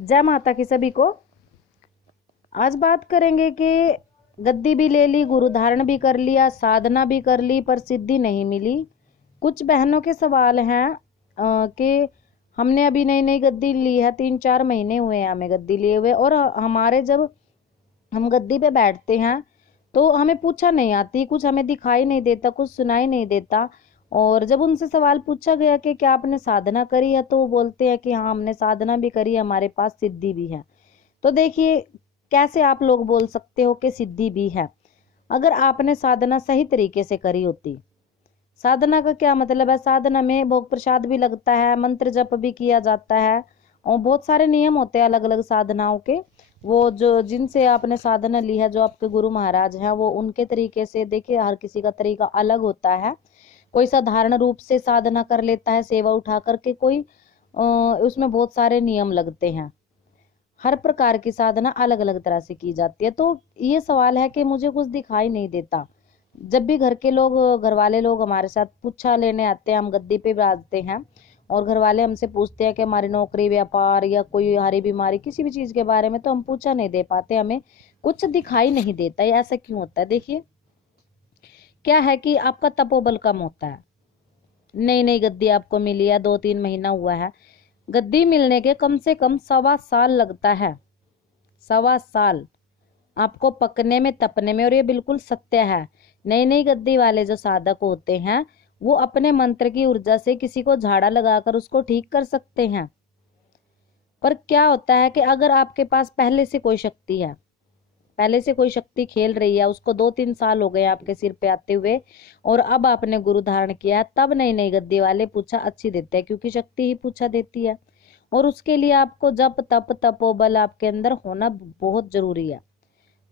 जय माता की सभी को। आज बात करेंगे कि गद्दी भी ले ली, गुरु धारण भी कर लिया, साधना भी कर ली, पर सिद्धि नहीं मिली। कुछ बहनों के सवाल हैं कि हमने अभी नई नई गद्दी ली है, 3-4 महीने हुए हैं हमें गद्दी लिए हुए, और हमारे जब हम गद्दी पे बैठते हैं तो हमें पूछा नहीं आती, कुछ हमें दिखाई नहीं देता, कुछ सुनाई नहीं देता। और जब उनसे सवाल पूछा गया कि क्या आपने साधना करी है, तो वो बोलते हैं कि हाँ, हमने साधना भी करी, हमारे पास सिद्धि भी है। तो देखिए, कैसे आप लोग बोल सकते हो कि सिद्धि भी है? अगर आपने साधना सही तरीके से करी होती। साधना का क्या मतलब है? साधना में भोग प्रसाद भी लगता है, मंत्र जप भी किया जाता है, और बहुत सारे नियम होते हैं अलग अलग साधनाओं के। वो जो जिनसे आपने साधना ली है, जो आपके गुरु महाराज हैं, वो उनके तरीके से, देखिए हर किसी का तरीका अलग होता है। कोई साधारण रूप से साधना कर लेता है सेवा उठा करके, कोई उसमें बहुत सारे नियम लगते हैं। हर प्रकार की साधना अलग अलग तरह से की जाती है। तो ये सवाल है कि मुझे कुछ दिखाई नहीं देता। जब भी घर के लोग, घर वाले लोग हमारे साथ पूछा लेने आते हैं, हम गद्दी पे बैठते हैं और घर वाले हमसे पूछते हैं कि हमारी नौकरी, व्यापार या कोई हरी बीमारी, किसी भी चीज के बारे में, तो हम पूछा नहीं दे पाते, हमें कुछ दिखाई नहीं देता। ये ऐसा क्यों होता है? देखिए, क्या है कि आपका तपोबल कम होता है। नई नई गद्दी आपको मिली है, 2-3 महीना हुआ है। गद्दी मिलने के कम से कम 1.25 साल लगता है। 1.25 साल आपको पकने में, तपने में। और ये बिल्कुल सत्य है। नई नई गद्दी वाले जो साधक होते हैं, वो अपने मंत्र की ऊर्जा से किसी को झाड़ा लगाकर उसको ठीक कर सकते हैं। पर क्या होता है कि अगर आपके पास पहले से कोई शक्ति है, पहले से कोई शक्ति खेल रही है, उसको 2-3 साल हो गए आपके सिर पे आते हुए, और अब आपने गुरु धारण किया है, तब नई नई गद्दी वाले पूछा अच्छी देते हैं, क्योंकि शक्ति ही पूछा देती है। और उसके लिए आपको जप तप तपोबल आपके अंदर होना बहुत जरूरी है।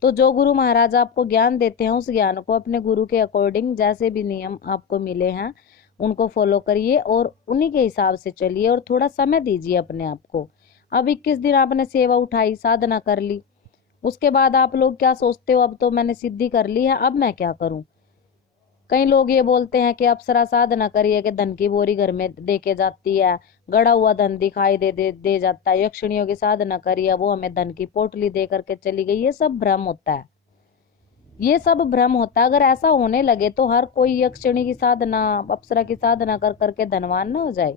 तो जो गुरु महाराज आपको ज्ञान देते हैं, उस ज्ञान को अपने गुरु के अकॉर्डिंग, जैसे भी नियम आपको मिले हैं, उनको फॉलो करिए और उन्हीं के हिसाब से चलिए, और थोड़ा समय दीजिए अपने आप को। अब 21 दिन आपने सेवा उठाई, साधना कर ली, उसके बाद आप लोग क्या सोचते हो? अब तो मैंने सिद्धि कर ली है, अब मैं क्या करूं? कई लोग ये बोलते हैं कि अप्सरा साधना करिए कि धन की बोरी घर में दे के जाती है, गड़ा हुआ धन दिखाई दे जाता है। यक्षिणियों की साधना करिए, वो हमें धन की पोटली दे करके चली गई। ये सब भ्रम होता है, ये सब भ्रम होता है। अगर ऐसा होने लगे तो हर कोई यक्षिणी की साधना, अप्सरा की साधना कर करके धनवान ना हो जाए,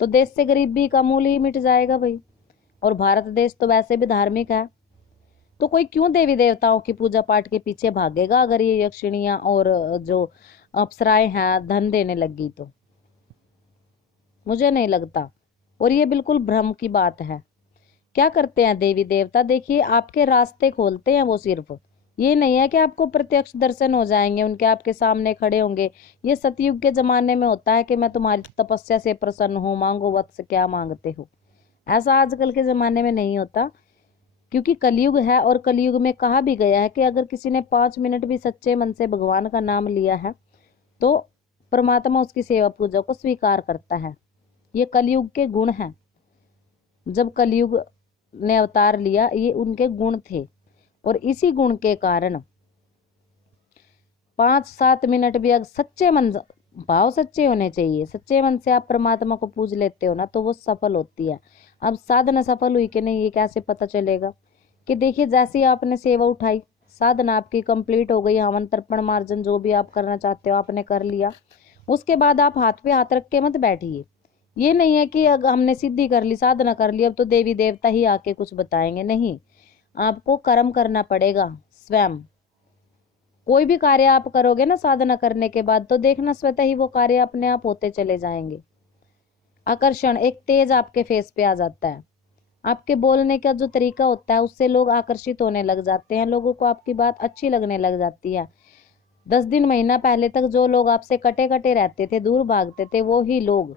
तो देश से गरीबी का मूल ही मिट जाएगा भाई। और भारत देश तो वैसे भी धार्मिक है, तो कोई क्यों देवी देवताओं की पूजा पाठ के पीछे भागेगा? अगर ये यक्षिणियां और जो अप्सराएं हैं धन देने लगी तो मुझे नहीं लगता। और ये बिल्कुल भ्रम की बात है। क्या करते हैं देवी देवता? देखिए, आपके रास्ते खोलते हैं वो। सिर्फ ये नहीं है कि आपको प्रत्यक्ष दर्शन हो जाएंगे, उनके आपके सामने खड़े होंगे। ये सतयुग के जमाने में होता है कि मैं तुम्हारी तपस्या से प्रसन्न हूं, मांगो वत्स क्या मांगते हो। ऐसा आजकल के जमाने में नहीं होता, क्योंकि कलयुग है। और कलयुग में कहा भी गया है कि अगर किसी ने 5 मिनट भी सच्चे मन से भगवान का नाम लिया है, तो परमात्मा उसकी सेवा पूजा को स्वीकार करता है। ये कलयुग के गुण हैं। जब कलयुग ने अवतार लिया, ये उनके गुण थे। और इसी गुण के कारण 5-7 मिनट भी अगर सच्चे मन, भाव सच्चे होने चाहिए, सच्चे मन से आप परमात्मा को पूज लेते हो ना, तो वो सफल होती है। अब साधना सफल हुई कि नहीं, ये कैसे पता चलेगा? कि देखिए, जैसे ही आपने सेवा उठाई, साधना आपकी कंप्लीट हो गई, हवन तर्पण मार्जन जो भी आप करना चाहते हो आपने कर लिया, उसके बाद आप हाथ पे हाथ रख के मत बैठिए। ये नहीं है कि अगर हमने सिद्धि कर ली, साधना कर ली, अब तो देवी देवता ही आके कुछ बताएंगे। नहीं, आपको कर्म करना पड़ेगा स्वयं। कोई भी कार्य आप करोगे ना साधना करने के बाद, तो देखना स्वतः ही वो कार्य अपने आप होते चले जाएंगे। आकर्षण, एक तेज आपके फेस पे आ जाता है। आपके बोलने का जो तरीका होता है, उससे लोग आकर्षित होने लग जाते हैं, लोगों को आपकी बात अच्छी लगने लग जाती है। 10 दिन, महीना पहले तक जो लोग आपसे कटे कटे रहते थे, दूर भागते थे, वो ही लोग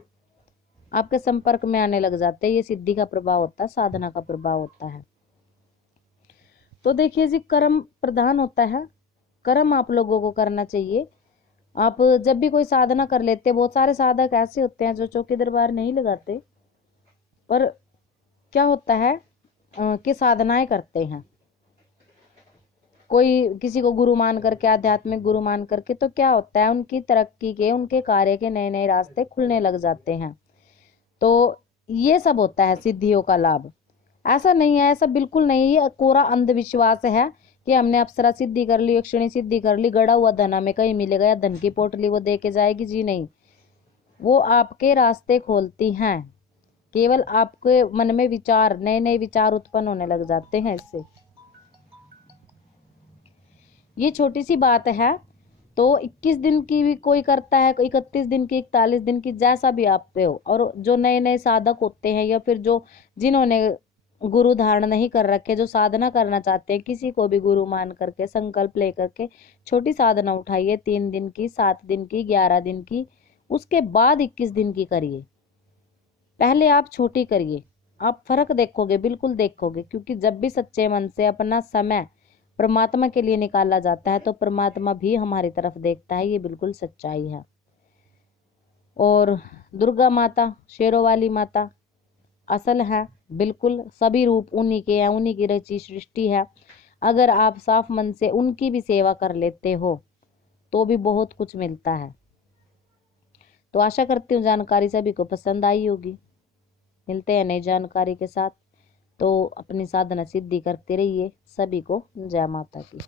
आपके संपर्क में आने लग जाते हैं। ये सिद्धि का प्रभाव होता है, साधना का प्रभाव होता है। तो देखिए जी, कर्म प्रधान होता है, कर्म आप लोगों को करना चाहिए। आप जब भी कोई साधना कर लेते, बहुत सारे साधक ऐसे होते हैं जो चौकी दरबार नहीं लगाते, पर क्या होता है कि साधनाएं करते हैं, कोई किसी को गुरु मान करके, आध्यात्मिक गुरु मान करके, तो क्या होता है, उनकी तरक्की के, उनके कार्य के नए नए रास्ते खुलने लग जाते हैं। तो ये सब होता है सिद्धियों का लाभ। ऐसा नहीं है, ऐसा बिल्कुल नहीं। ये कोरा अंधविश्वास है कि हमने अप्सरा सिद्धि कर ली, यक्षिणी सिद्धि कर ली, गड़ा हुआ धन हमें कहीं मिलेगा या धन की पोटली वो दे के जाएगी। जी नहीं, वो आपके रास्ते खोलती हैं। केवल आपके मन में विचार, नए नए विचार उत्पन्न होने लग जाते हैं इससे। ये छोटी सी बात है। तो 21 दिन की भी कोई करता है, 31 दिन की, 41 दिन की, जैसा भी आप पे हो। और जो नए नए साधक होते हैं या फिर जो जिन्होंने गुरु धारण नहीं कर रखे, जो साधना करना चाहते हैं, किसी को भी गुरु मान करके संकल्प लेकर के छोटी साधना उठाइए, 3 दिन की, 7 दिन की, 11 दिन की, उसके बाद 21 दिन की करिए। पहले आप छोटी करिए, आप फर्क देखोगे, बिल्कुल देखोगे। क्योंकि जब भी सच्चे मन से अपना समय परमात्मा के लिए निकाला जाता है तो परमात्मा भी हमारी तरफ देखता है, ये बिल्कुल सच्चाई है। और दुर्गा माता, शेरों वाली माता असल है, बिल्कुल सभी रूप उन्हीं के हैं, उन्हीं की रची सृष्टि है। अगर आप साफ मन से उनकी भी सेवा कर लेते हो तो भी बहुत कुछ मिलता है। तो आशा करती हूँ जानकारी सभी को पसंद आई होगी। मिलते हैं नई जानकारी के साथ। तो अपनी साधना सिद्धि करते रहिए। सभी को जय माता की।